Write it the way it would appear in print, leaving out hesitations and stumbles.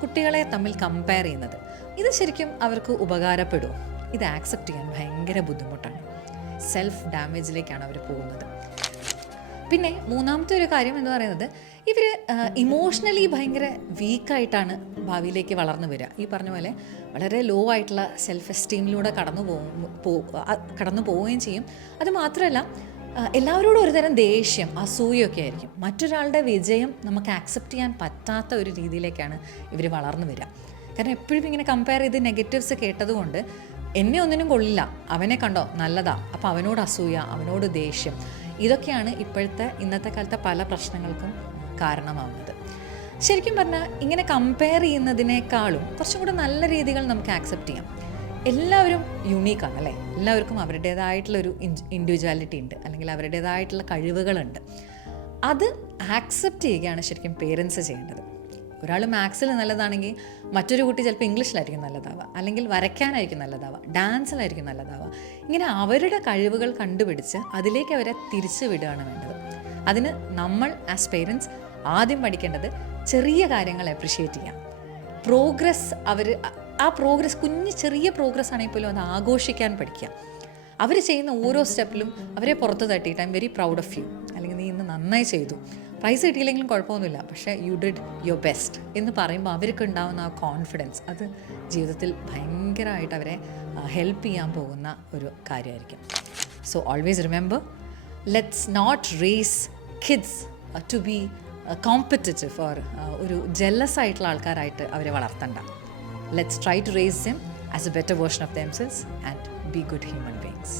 കുട്ടികളെ തമ്മിൽ കമ്പയർ ചെയ്യുന്നത്, ഇത് ശരിക്കും അവർക്ക് ഉപകാരപ്പെടുമോ? ഇത് ആക്സെപ്റ്റ് ചെയ്യാൻ ഭയങ്കര ബുദ്ധിമുട്ടാണ്. സെൽഫ് ഡാമേജിലേക്കാണ് അവർ പോകുന്നത്. പിന്നെ മൂന്നാമത്തെ ഒരു കാര്യം എന്ന് പറയുന്നത്, ഇവർ ഇമോഷണലി ഭയങ്കര വീക്കായിട്ടാണ് ഭാവിയിലേക്ക് വളർന്നു വരിക. ഈ പറഞ്ഞ പോലെ വളരെ ലോ ആയിട്ടുള്ള സെൽഫ് എസ്റ്റീമിലൂടെ കടന്നു പോവുകയും ചെയ്യും. അത് മാത്രമല്ല, എല്ലാവരോടും ഒരുതരം ദേഷ്യം, അസൂയൊക്കെ ആയിരിക്കും. മറ്റൊരാളുടെ വിജയം നമുക്ക് ആക്സെപ്റ്റ് ചെയ്യാൻ പറ്റാത്ത ഒരു രീതിയിലേക്കാണ് ഇവർ വളർന്നു വരിക. കാരണം എപ്പോഴും ഇങ്ങനെ കമ്പയർ ചെയ്ത് നെഗറ്റീവ്സ് കേട്ടതുകൊണ്ട് എന്നെ ഒന്നിനും കൊള്ളില്ല, അവനെ കണ്ടോ നല്ലതാ, അപ്പോൾ അവനോട് അസൂയ, അവനോട് ദേഷ്യം, ഇതൊക്കെയാണ് ഇന്നത്തെ കാലത്തെ പല പ്രശ്നങ്ങൾക്കും കാരണമാവുന്നത്. ശരിക്കും പറഞ്ഞാൽ ഇങ്ങനെ കമ്പയർ ചെയ്യുന്നതിനേക്കാളും കുറച്ചും കൂടെ നല്ല രീതികൾ നമുക്ക് ആക്സെപ്റ്റ് ചെയ്യാം. എല്ലാവരും യൂണീക്കാണ് അല്ലേ? എല്ലാവർക്കും അവരുടേതായിട്ടുള്ളൊരു ഇൻഡിവിജ്വാലിറ്റി ഉണ്ട്, അല്ലെങ്കിൽ അവരുടേതായിട്ടുള്ള കഴിവുകളുണ്ട്. അത് ആക്സെപ്റ്റ് ചെയ്യുകയാണ് ശരിക്കും പേരൻസ് ചെയ്യേണ്ടത്. ഒരാൾ മാത്സിൽ നല്ലതാണെങ്കിൽ മറ്റൊരു കുട്ടി ചിലപ്പോൾ ഇംഗ്ലീഷിലായിരിക്കും നല്ലതാവുക, അല്ലെങ്കിൽ വരയ്ക്കാനായിരിക്കും നല്ലതാവുക, ഡാൻസിലായിരിക്കും നല്ലതാവുക. ഇങ്ങനെ അവരുടെ കഴിവുകൾ കണ്ടുപിടിച്ച് അതിലേക്ക് അവരെ തിരിച്ചു വിടുകയാണ് വേണ്ടത്. അതിന് നമ്മൾ ആസ് പേരൻസ് ആദ്യം പഠിക്കേണ്ടത് ചെറിയ കാര്യങ്ങൾ അപ്രിഷ്യേറ്റ് ചെയ്യാം. പ്രോഗ്രസ് ചെറിയ പ്രോഗ്രസ് ആണെങ്കിൽ പോലും അത് ആഘോഷിക്കാൻ പഠിക്കുക. അവർ ചെയ്യുന്ന ഓരോ സ്റ്റെപ്പിലും അവരെ പുറത്ത് തട്ടിയിട്ട് I'm very proud of you, അല്ലെങ്കിൽ നീ ഇന്ന് നന്നായി ചെയ്തു, പ്രൈസ് കിട്ടിയില്ലെങ്കിലും കുഴപ്പമൊന്നുമില്ല, പക്ഷേ യു ഡിഡ് യുവർ ബെസ്റ്റ് എന്ന് പറയുമ്പോൾ അവർക്ക് ഉണ്ടാകുന്ന ആ കോൺഫിഡൻസ്, അത് ജീവിതത്തിൽ ഭയങ്കരമായിട്ട് അവരെ ഹെൽപ്പ് ചെയ്യാൻ പോകുന്ന ഒരു കാര്യമായിരിക്കും. So always remember, let's not raise kids to be competitive or ഒരു ജെല്ലസ് ആയിട്ടുള്ള ആൾക്കാരായിട്ട് അവരെ വളർത്തണ്ട. Let's try to raise them as a better version of themselves and be good human beings.